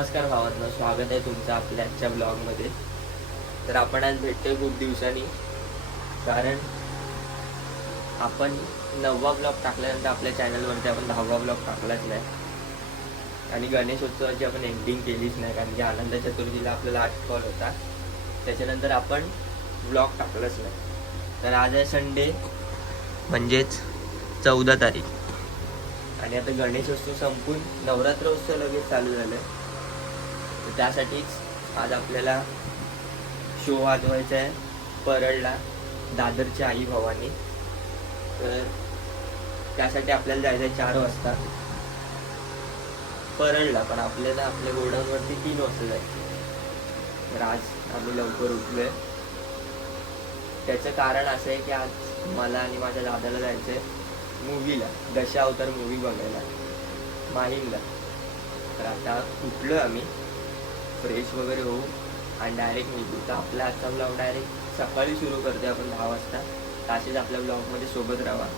नमस्कार भावांनो, स्वागत आहे तुमचं आपल्या आजच्या ब्लॉगमध्ये. तर आपण आज भेटतोय खूप दिवसांनी, कारण आपण 9वा ब्लॉग टाकल्यानंतर आपल्या चॅनलवरती आपण 10वा ब्लॉग टाकलाच नाही आणि गणेशोत्सवाची आपण एंडिंग केलीच नाही, कारण की आनंद चतुर्थीला आपला लास्ट कॉल होता. त्याच्यानंतर आपण ब्लॉग टाकलाच नाही. तर आज आहे संडे, म्हणजेच 14 तारीख, आणि आता गणेशोत्सव संपून नवरात्रोत्सव लगेच चालू झालं आहे. तर त्यासाठीच आज आपल्याला शो वाजवायचा आहे परळला, दादरच्या आई भवानी. तर त्यासाठी आपल्याला जायचं आहे 4 वाजता परळला, पण आपल्याला आपल्या गोडाऊनवरती 3 वाजता जायचं. तर आज आम्ही लवकर उठलो आहे. त्याचं कारण असं आहे की आज मला आणि माझ्या दादाला जायचं आहे मूवीला, दशावतार मूवी बघायला माहीमला. तर आता उठलो आम्ही, फ्रेश वगैरे होऊ आणि डायरेक्ट निघू. तर आपला आजचा ब्लॉग डायरेक्ट सकाळी सुरू करते आपण 10 वाजता. तसेच आपल्या ब्लॉगमध्ये सोबत राहा.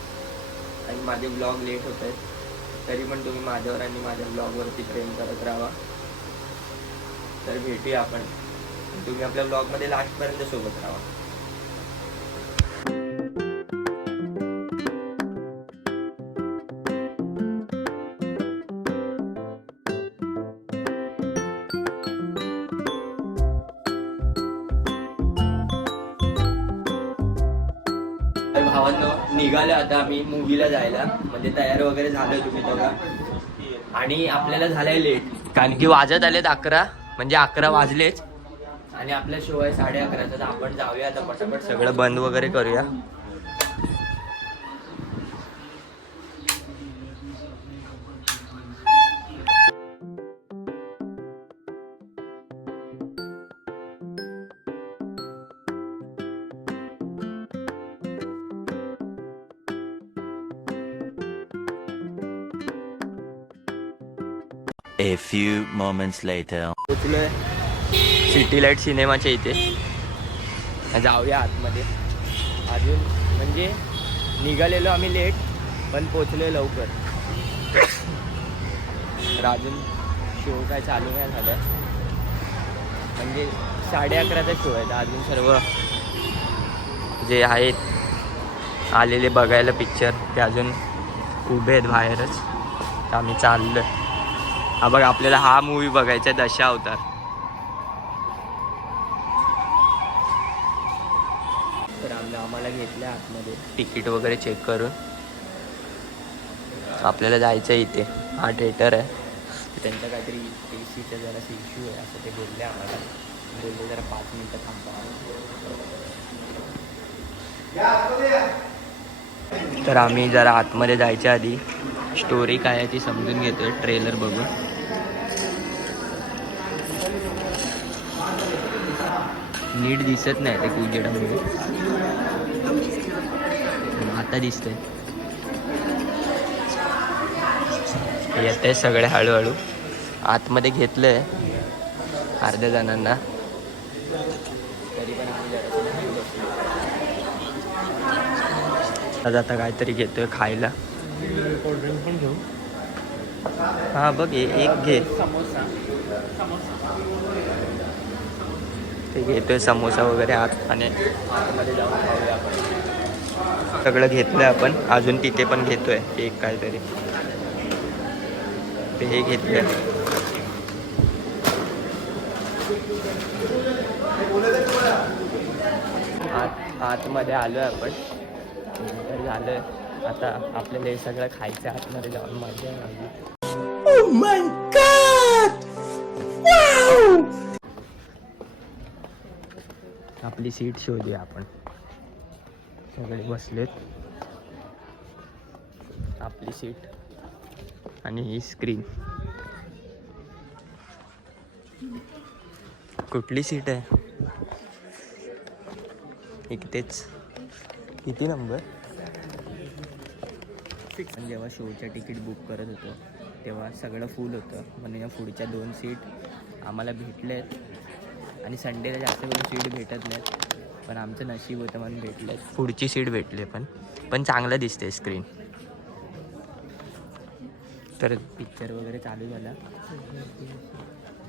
आणि माझे ब्लॉग लेट होत आहेत तरी पण तुम्ही माझ्यावर आणि माझ्या ब्लॉगवरती प्रेम करत राहा. तर भेटूया आपण, तुम्ही आपल्या ब्लॉगमध्ये लास्टपर्यंत सोबत राहा. भावांनो, निघालो आता आम्ही मूवीला जायला, म्हणजे तयार वगैरे झालोय तुम्ही बघा. आणि आपल्याला झालंय लेट, कारण की वाजत आलेत 11, म्हणजे 11 वाजलेच. आणि आपला शो आहे 11:30. तर आपण जाऊया आता पटापट, सगळं बंद वगैरे करूया. A few moments later. पोचलोय सिटी लाईट सिनेमाच्या इथे. जाऊया आतमध्ये. अजून म्हणजे निघालेलो आम्ही लेट, पण पोचलोय लवकर. तर अजून शो काय चालू नाही झालं, म्हणजे 11:30चा शो आहे. तर अजून सर्व जे आहेत आलेले बघायला पिक्चर ते अजून उभे आहेत बाहेरच. तर आम्ही चाललोय. हा बघ, आपल्याला हा मूवी बघायचा आहे, दशावतार. तर आम्हाला घेतलं आतमध्ये तिकीट वगैरे चेक करून. आपल्याला जायचं आहे इथे, हा थिएटर आहे. त्यांचा काहीतरी एसीचा जरासा इश्यू आहे असं ते बोलले आम्हाला. बोलले जरा 5 मिनटं थांबा. तर आम्ही जरा आतमध्ये जायच्या आधी स्टोरी काय आहे ती समजून घेतोय ट्रेलर बघून. नीट दिसत नाही ते उजेडामुळे, आता दिसतंय. येते सगळे हळूहळू. आतमध्ये घेतलंय अर्ध्या जणांना, तरी पण आम्ही आता काहीतरी घेतोय खायला. कोल्ड्रिंक पण घेऊ. हा बघ, एक घे. ते घेतोय समोसा वगैरे आत, आणि आतमध्ये जाऊन खाऊया आपण. सगळं घेतलंय आपण. अजून तिथे पण घेतोय एक काहीतरी, ते हे घेतलंय. आतमध्ये आलोय आपण. तर झालं आता आपल्याला हे सगळं खायचं आतमध्ये जाऊन. मजा आली. Oh my God! Wow! आपली सीट शोधूया आपण. सगळे बसलेत. आपली सीट आणि ही स्क्रीन. कुठली सीट आहे? तेच. किती नंबर? पण जेव्हा शोच्या तिकीट बुक करत होतो तेव्हा सगळं फुल होतं, म्हणून या पुढच्या 2 सीट आम्हाला भेटल्यात. आणि संडेला जास्त करून सीट भेटत नाहीत, पण आमचं नशीब होतं म्हणून भेटलं. पुढची सीट भेटली, पण चांगलं दिसते स्क्रीन. तर पिक्चर वगैरे चालू झाला.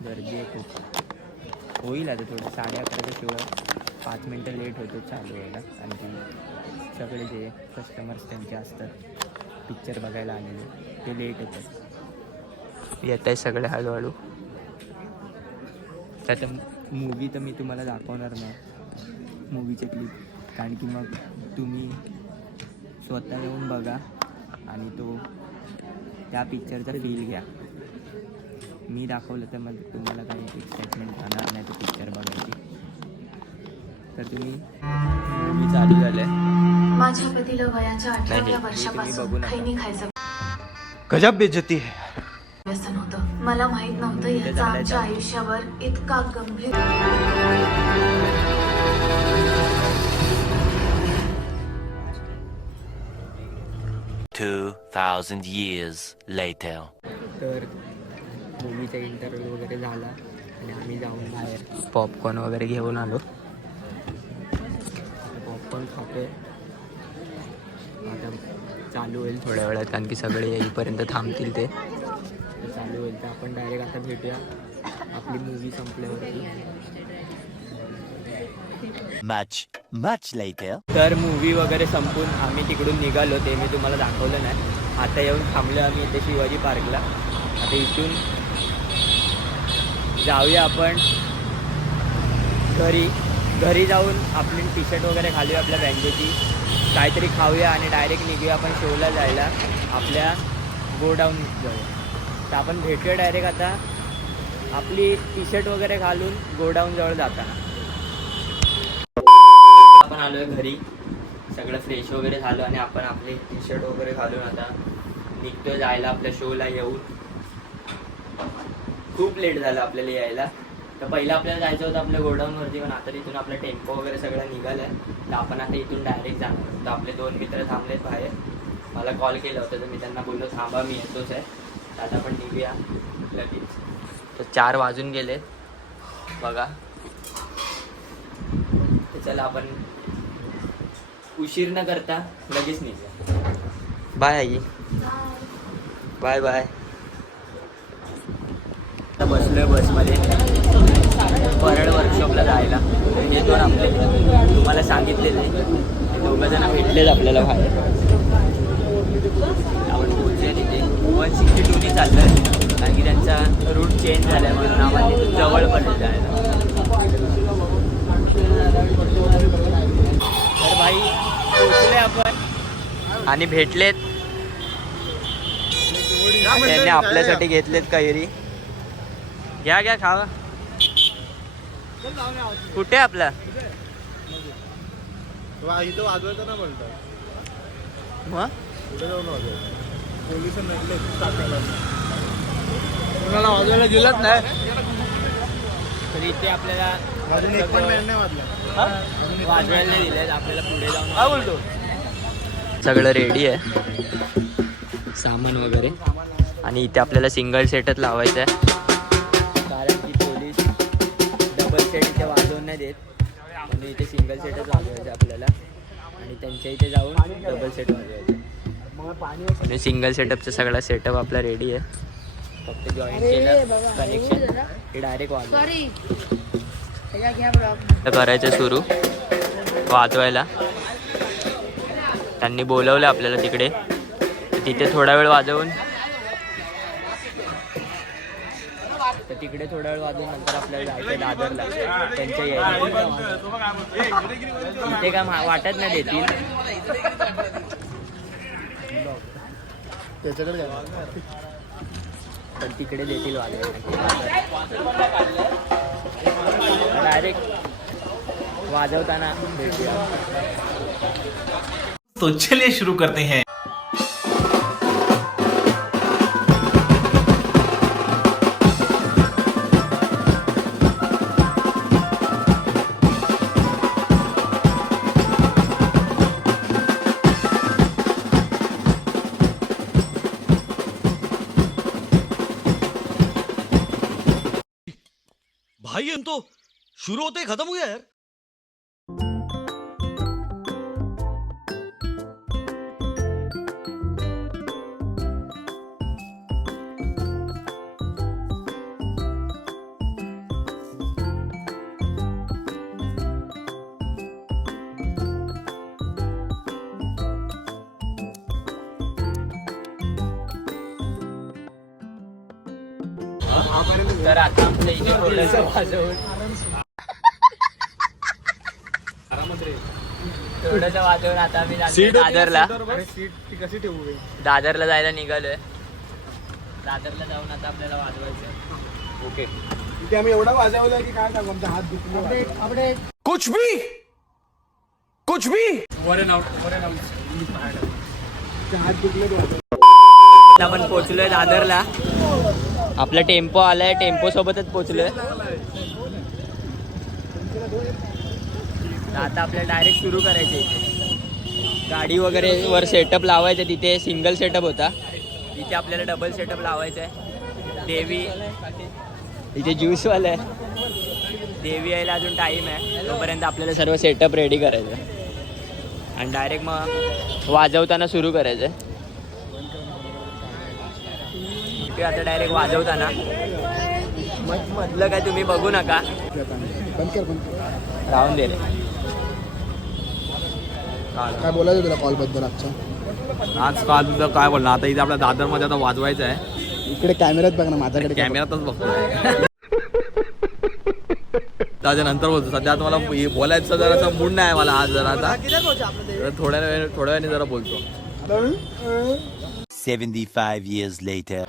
गर्दी आहे खूप. होईल आता थोडं 11:30च्या शिवाय 5 मिनटं लेट होतो चालू व्हायला. आणखी सगळे जे कस्टमर्स त्यांचे असतात पिक्चर बघायला आलेले ते लेट येतात. येत आहे सगळे हळूहळू. आता मूवी तर मी तुम्हाला दाखवणार नाही मूवीचे क्लिप, कारण की मग तुम्ही स्वतः येऊन बघा आणि तो त्या पिक्चरचा फील घ्या. मी दाखवलं तर मग तुम्हाला काही एक्साइटमेंट राहणार नाही तो पिक्चर बघायची. तर तुम्ही मूवी चालू झालं. माझ्या पतीला वयाच्या 18व्या वर्षापासून खैनी खायचं गजब बेइज्जती है. व्यसन होतं. मला माहित नव्हतं याचा आमच्या आयुष्यावर इतका गंभीर 2,000 years later. तर मूवीचा इंटरव्ह्यू वगैरे झाला आणि आम्ही जाऊन बाहेर पॉपकॉर्न वगैरे घेऊन आलो. पॉपकॉर्न खातोय. आता चालू होईल थोड्या वेळात, कारण की सगळे येईपर्यंत थांबतील ते. चालू होईल तर आपण डायरेक्ट आता भेटूया आपली मूवी संपल्यावरती. Much later. तर मूवी वगैरे संपून आम्ही तिकडून निघालो, ते मी तुम्हाला दाखवलं नाही. आता येऊन थांबलो आम्ही इथे शिवाजी पार्कला. आता इथून जाऊया आपण घरी जाऊन आपली टी शर्ट वगैरे घालूया आपल्या बँकेची, काहीतरी खाऊया आणि डायरेक्ट निघूया आपण शोला जायला आपल्या गोडाऊन जाऊया. तर आपण भेटूया डायरेक्ट आता आपली टी शर्ट वगैरे घालून गोडाऊन जवळ जाताना. आपण आलो आहे घरी, सगळं फ्रेश वगैरे झालं आणि आपण आपले टी शर्ट वगैरे घालून आता निघतो जायला आपल्या शोला. येऊन खूप लेट झालं आपल्याला यायला. तर पहिलं आपल्याला जायचं होतं आपल्या गोडाऊनवरती, पण आता तिथून आपला टेम्पो वगैरे सगळं निघालं आहे. तर आपण आता इथून डायरेक्ट जाणार. तर आपले 2 मित्र थांबलेत बाहेर. मला कॉल केला होता तर मी त्यांना बोललो थांबा मी येतोच आहे. तर आता आपण निघूया लगेच. तर 4 वाजून गेले बघा. तर चला आपण उशीर न करता लगेच निघूया. बाय आई. Bye bye. आता बसलोय बसमध्ये परळ वर्कशॉपला जायला. हे 2 आपले तुम्हाला सांगितलेले 2 जण भेटलेच आपल्याला बाहेर. आपण पोहोचूया तिथे. 162ने चाललं आहे कारण की त्यांचा रूट चेंज झाला आहे म्हणून आम्हाला तिथून जवळ पडलं जायला. तर भाई पोचले आपण आणि भेटलेत. त्यांनी आपल्यासाठी घेतलेत कैरी. घ्या खावा. कुठे आपला इथं वाजवायचं ना म्हणतात मग पुढे जाऊन वाजवायचं. पोलिस नडले टाकायला कोणाला वाजवायला दिलंच नाही. तर इथे आपल्याला अजून एक पण बँड नाही वाजला. वाजवायला नाही दिले. आपल्याला पुढे जाऊन काय बोलतो. सगळं रेडी आहे सामान वगैरे. आणि इथे आपल्याला सिंगल सेटच लावायचं आहे कारण की पोलीस डबल सेट इथे वाजवून नाही देत. म्हणून इथे सिंगल सेटच वाजवायचं आपल्याला आणि त्यांच्या इथे जाऊन डबल सेट वाजवायचं. आणि सिंगल सेटअपचा सगळा सेटअप आपला रेडी आहे. फक्त जॉईन केलं कनेक्शन हे डायरेक्ट वाजवायचं. करायचं सुरू वाजवायला. त्यांनी बोलवलं आपल्याला तिकडे. तिथे थोडा वेळ वाजवून तर तिकडे थोडा वेळ वाजवून नंतर आपल्याला जायचं दादरला त्यांच्या यायला. इथे काय वाटत नाही देतील. तर तिकडे देतील वाजवायला. डायरेक्ट वाजवताना भेटूया. तो चलिए शुरू करते हैं. भाई हम तो शुरू होते ही खत्म हो गया यार. तर आता आमच्या इथे थोडंसं वाजवून आता आम्ही जातोय दादरला. कशी ठेवू दादरला जायला निघालोय. दादरला जाऊन आता आपल्याला वाजवायचं. ओके इथे आम्ही एवढा वाजवलं की काय सांगू आमचा हात दुखले. कुछ भी हात दुखले. आपण पोहोचलोय दादरला. आपला टेम्पो आलाय. टेम्पो सोबतच पोहोचलोय. आता आपल्याला डायरेक्ट सुरू करायचं इथे. गाडी वगैरे वर सेटअप लावायचं. तिथे सिंगल सेटअप होता. इथे आपल्याला डबल सेटअप लावायचं आहे. देवी इथे ज्यूसवाला आहे. देवी यायला अजून टाईम आहे. तोपर्यंत आपल्याला सर्व सेटअप रेडी करायचं आहे आणि डायरेक्ट मग वाजवताना सुरू करायचं आहे. ते आता डायरेक्ट वाजवताना मधलं काय तुम्ही बघू नका. राहून दे रे. काय बोलायचं तुला कॉल बद्दल आजच्या? आज काल तुझं काय बोलणार आता इथे आपल्या दादरमध्ये आता वाजवायचं आहे. इकडे कॅमेऱ्यात बघ ना माझ्याकडे. कॅमेऱ्यातच बघतोय. त्याच्यानंतर बोलतो. सध्या तुम्हाला बोलायचं जरासा मूड नाही आहे मला आज जरा. आता थोड्या वेळाने जरा बोलतो. 75 years later.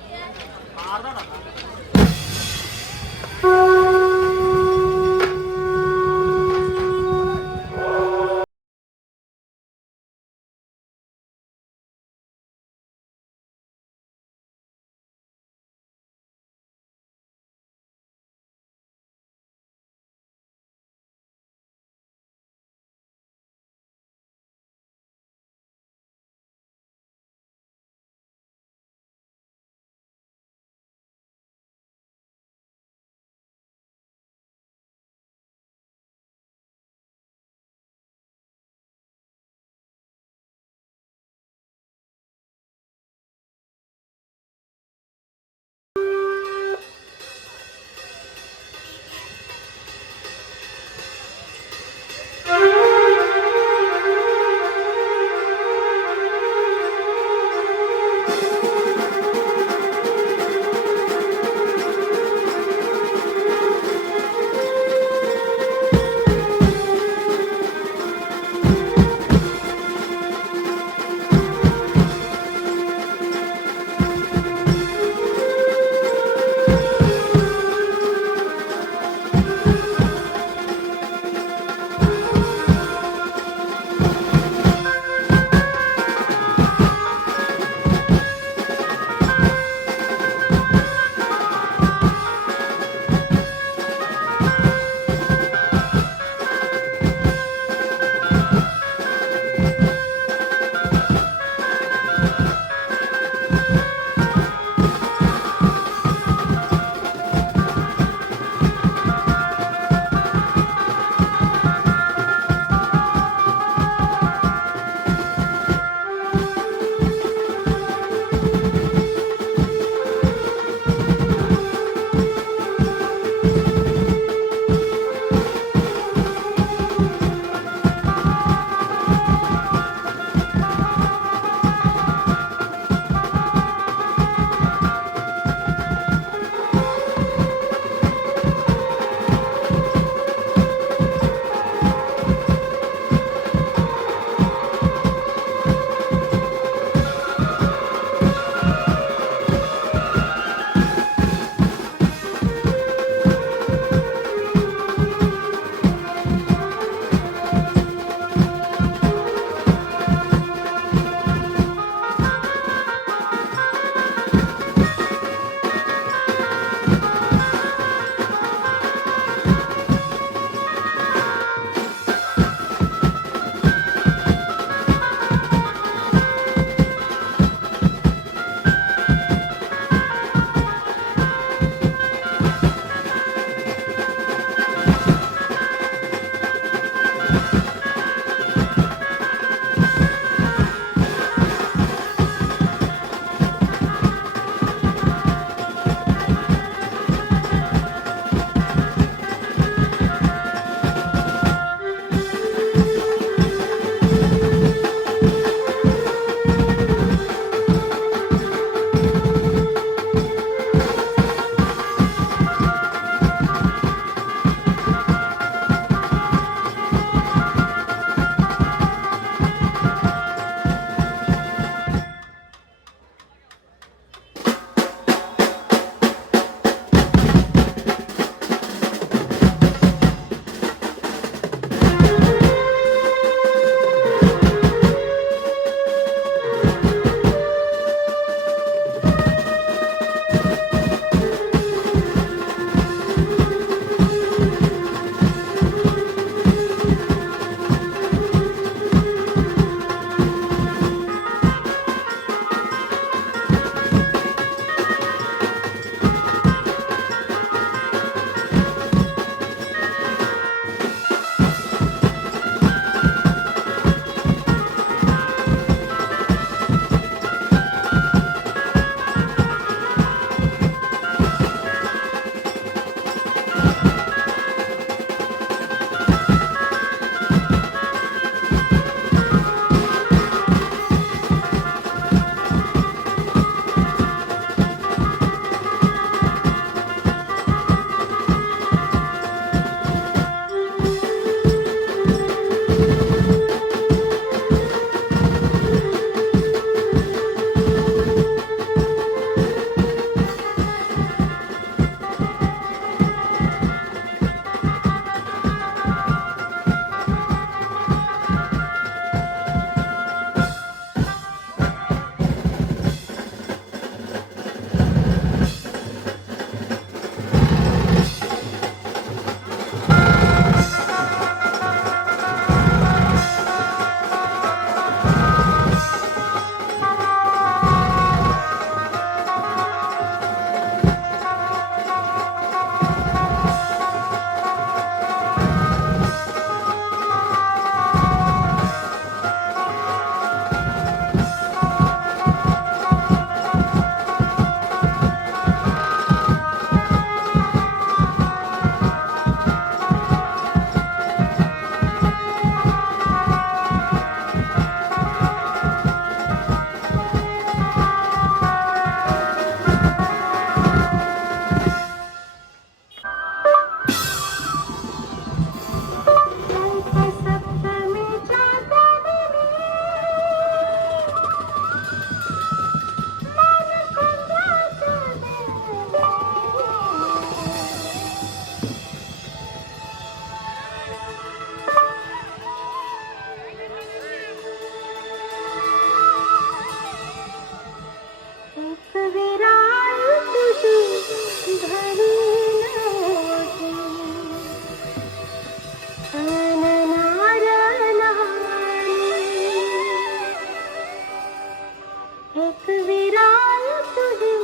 एक विराय तुझी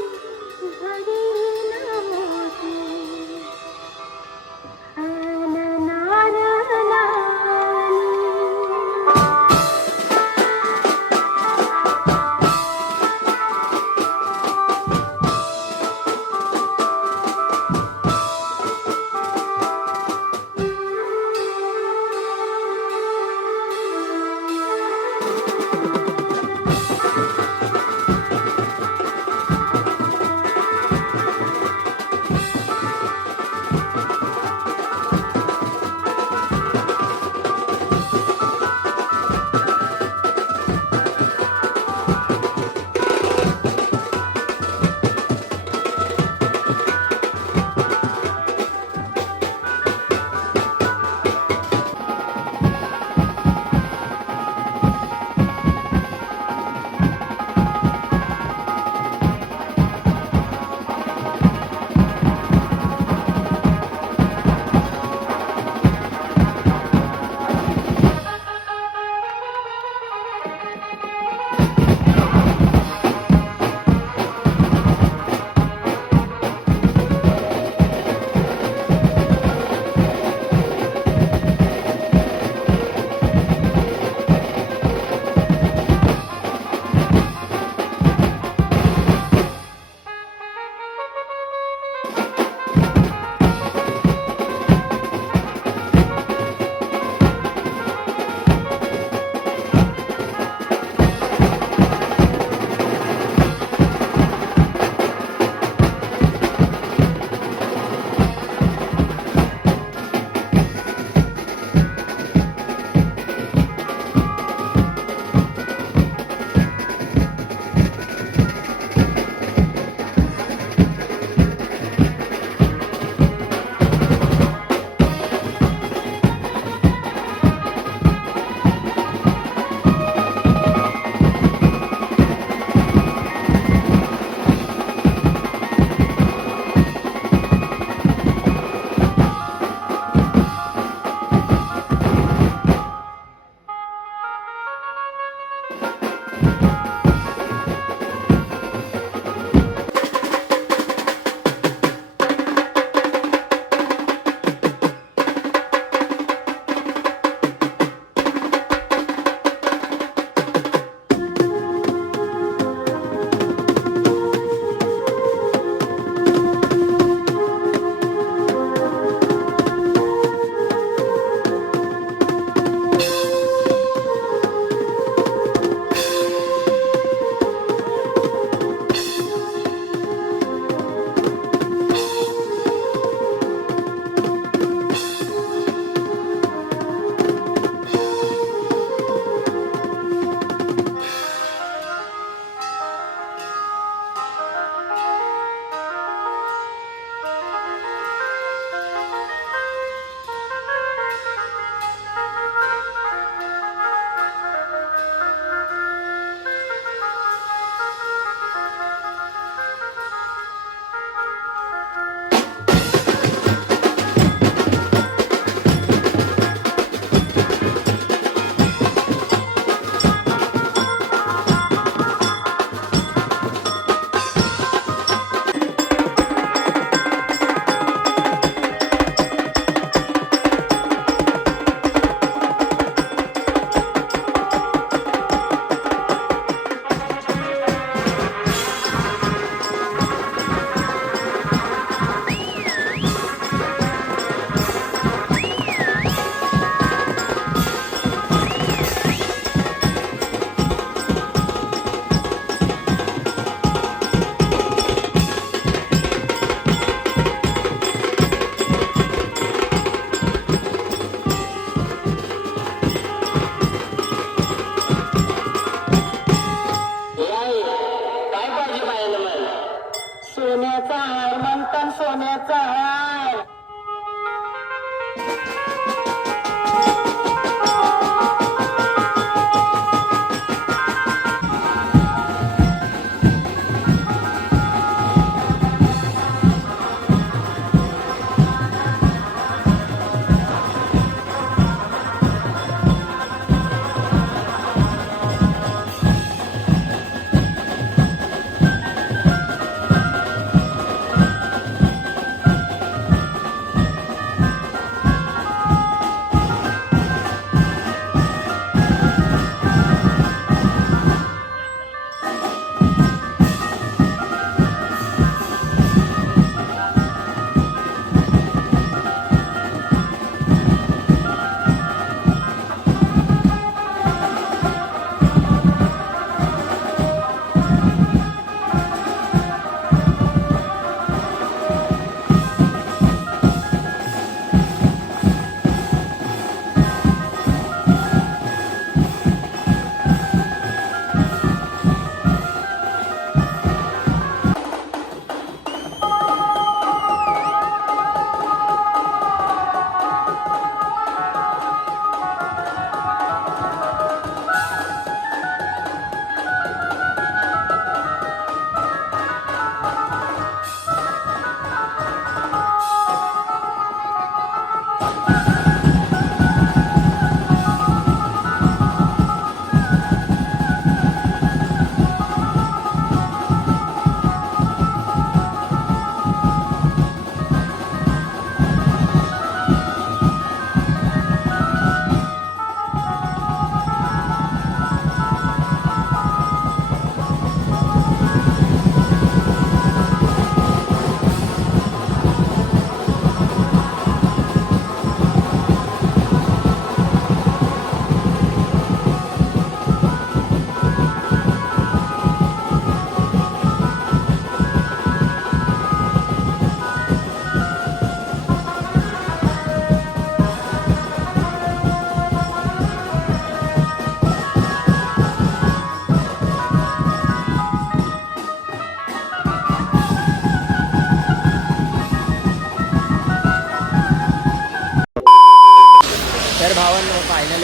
भरी नव्हती. सोन्याचा हार म्हणतात, सोन्याचा हार.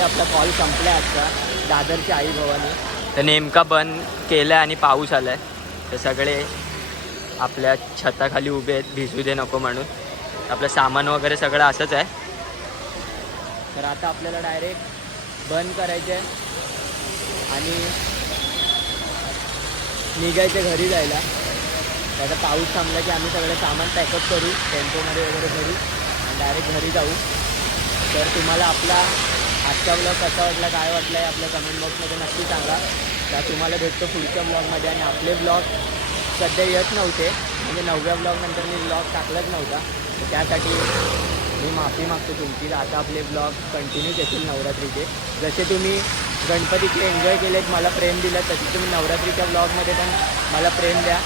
आपला कॉल संपला आजचा दादरची आई भवानी. तर नेमका बंद केलं आणि पाऊस आला आहे. तर सगळे आपल्या छताखाली उभे आहेत भिजू दे नको म्हणून. आपलं सामान वगैरे सगळं असंच आहे. तर आता आपल्याला डायरेक्ट बंद करायचं आहे आणि निघायचं घरी जायला. त्याचा पाऊस थांबला की आम्ही सगळं सामान पॅकअप करू टेम्पोमध्ये वगैरे करू आणि डायरेक्ट घरी जाऊ. तर तुम्हाला आपला आजचा ब्लॉग कसा वाटला काय वाटलं आहे आपल्या कमेंट बॉक्समध्ये नक्की सांगा. त्या तुम्हाला भेटतो पुढच्या ब्लॉगमध्ये. आणि आपले ब्लॉग सध्या येत नव्हते म्हणजे 9व्या ब्लॉगनंतर मी ब्लॉग टाकलाच नव्हता. तर त्यासाठी मी माफी मागतो तुमची. आता आपले ब्लॉग कंटिन्यूच येतील नवरात्रीचे. जसे तुम्ही गणपतीचे एन्जॉय केलेत मला प्रेम दिलं तसे तुम्ही नवरात्रीच्या ब्लॉगमध्ये पण मला प्रेम द्या.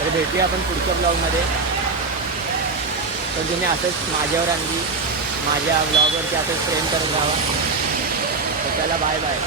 तर भेटूया आपण पुढच्या ब्लॉगमध्ये. तर तुम्ही असंच माझ्यावर आणखी माझ्या ब्लॉगवरती असंच प्रेम करत राहा. तर चला बाय बाय.